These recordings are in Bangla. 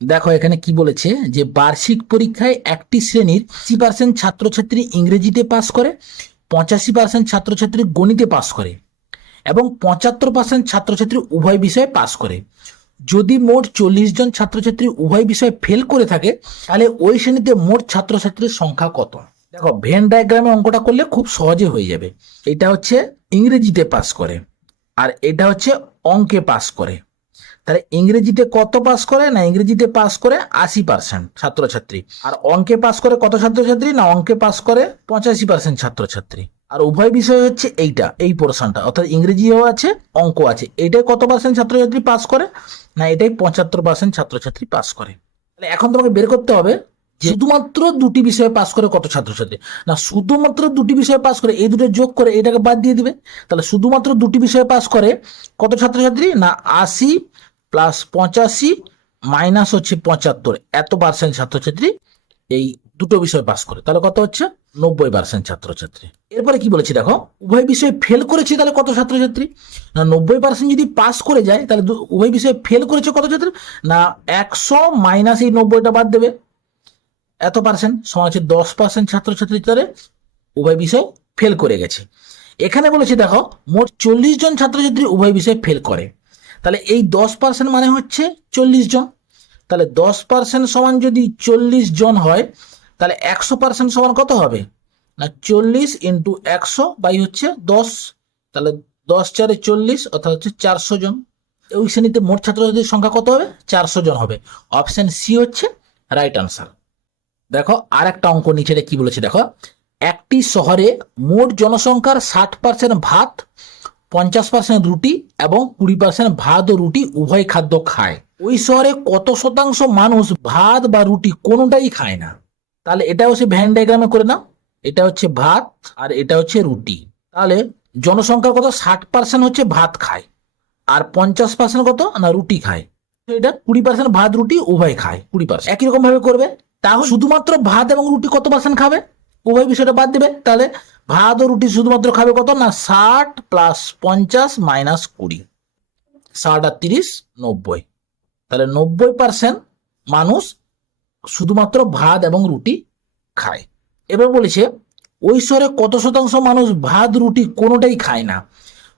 দেখো, এখানে কি বলেছে যে, বার্ষিক পরীক্ষায় একটি শ্রেণির আশি পার্সেন্ট ছাত্রছাত্রী ইংরেজিতে পাস করে, পঁচাশি পার্সেন্ট ছাত্রছাত্রী গণিতে পাস করে এবং পঁচাত্তর পার্সেন্ট ছাত্রছাত্রী উভয় বিষয়ে পাস করে। যদি মোট চল্লিশ জন ছাত্রছাত্রী উভয় বিষয়ে ফেল করে থাকে, তাহলে ওই শ্রেণীতে মোট ছাত্রছাত্রীর সংখ্যা কত? দেখো ভেন ডায়াগ্রামে অঙ্কটা করলে খুব সহজে হয়ে যাবে। এটা হচ্ছে ইংরেজিতে পাস করে, আর এটা হচ্ছে অঙ্কে পাস করে। তাহলে ইংরেজিতে কত পাস করে না ইংরেজিতে পাস করে আশি পার্সেন্ট ছাত্রছাত্রী? আর অঙ্কে পাস করে কত ছাত্রছাত্রী না অঙ্কে পাস করে পঁচাশি পার্সেন্ট ছাত্রছাত্রী? আর উভয় বিষয় হচ্ছে এইটা, এই পোর্শনটা অর্থাৎ ইংরেজিও আছে অঙ্ক আছে। এটাই কত পার্সেন্ট ছাত্রছাত্রী পাস করে না এটাই পঁচাত্তর পার্সেন্ট ছাত্রছাত্রী পাস করে? তাহলে এখন তোমাকে বের করতে হবে শুধুমাত্র দুটি বিষয়ে পাস করে কত ছাত্রছাত্রী? না, শুধুমাত্র দুটি বিষয়ে পাস করে, এই দুটো যোগ করে এটাকে বাদ দিয়ে দিবে। তাহলে শুধুমাত্র দুটি বিষয়ে পাস করে কত ছাত্রছাত্রী? না, আশি প্লাস পঁচাশি, মাইনাস হচ্ছে পঁচাত্তর। এত পার্সেন্ট ছাত্রছাত্রী এই দুটো বিষয় পাস করে। তাহলে কত হচ্ছে? নব্বই পার্সেন্ট ছাত্রছাত্রী। এরপরে কি বলেছি দেখো? উভয় বিষয়ে ফেল করেছে তাহলে কত ছাত্রছাত্রী? না, নব্বই পার্সেন্ট যদি পাস করে যায়, তাহলে উভয় বিষয়ে ফেল করেছে কত ছাত্রী? না, একশো মাইনাস এই নব্বইটা বাদ দেবে। এত পার্সেন্ট সমান হচ্ছে দশ পার্সেন্ট ছাত্রছাত্রী তারে উভয় বিষয় ফেল করে গেছে। এখানে বলেছে দেখো, মোট চল্লিশ জন ছাত্রছাত্রী উভয় বিষয়ে ফেল করে। তাহলে এই দশ পার্সেন্ট মানে হচ্ছে চল্লিশ জন। তাহলে দশ পার্সেন্ট সমান যদি চল্লিশ জন হয়, তাহলে একশো পার্সেন্ট সমান কত হবে? না, চল্লিশ ইন্টু একশো বাই হচ্ছে দশ। তাহলে দশ চারে চল্লিশ, অর্থাৎ হচ্ছে চারশো জন। ওই শ্রেণীতে মোট ছাত্রছাত্রীর সংখ্যা কত হবে? চারশো জন হবে। অপশন সি হচ্ছে রাইট আনসার। দেখো আর একটা অঙ্ক নিচে কি বলেছে? দেখো, একটি শহরে মোট জনসংখ্যার ষাট পার্সেন্ট ভাত পঞ্চাশ পার্সেন্ট রুটি এবং কুড়ি পার্সেন্ট ভাত ও রুটি উভয় খাদ্য খায়। ওই শহরে কত শতাংশ মানুষ ভাত বা রুটি কোনোটাই খায় না। তাহলে এটা হচ্ছে ভ্যান ডায়াগ্রামে করে নাও। এটা হচ্ছে ভাত আর এটা হচ্ছে রুটি। তাহলে জনসংখ্যার কত? ষাট পার্সেন্ট হচ্ছে ভাত খায়। আর পঞ্চাশ পার্সেন্ট কত? না, রুটি খায়। এটা কুড়ি পার্সেন্ট ভাত, রুটি উভয় খায়। কুড়ি পার্সেন্ট একই রকম ভাবে করবে। তাহলে শুধুমাত্র ভাত এবং রুটি কত পার্সেন্ট খাবে? উভয় বিষয়টা বাদ দেবে। তাহলে ভাত ও রুটি শুধুমাত্র খাবে কত? না, ষাট প্লাস পঞ্চাশ মাইনাস কুড়ি। ষাট আর তিরিশ, নব্বই। তাহলে নব্বই পার্সেন্ট মানুষ শুধুমাত্র ভাত এবং রুটি খায়। এবার বলেছে ওই শহরে কত শতাংশ মানুষ ভাত, রুটি কোনোটাই খায় না?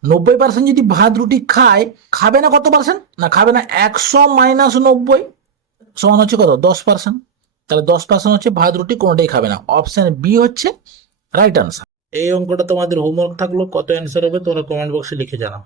নব্বই পার্সেন্ট যদি ভাত, রুটি খায়, খাবে না কত পার্সেন্ট না, খাবে না একশো মাইনাস নব্বই, সমান হচ্ছে কত? দশ পার্সেন্ট তাহলে দশ পার্সেন্ট হচ্ছে ভাত, রুটি, কোনোটাই খাবে না। অপশন বি হচ্ছে রাইট আনসার এই অঙ্কটা তোমাদের হোমওয়ার্ক থাকল, কত অ্যান্সার হবে তোমরা কমেন্ট বক্সে লিখে জানাও।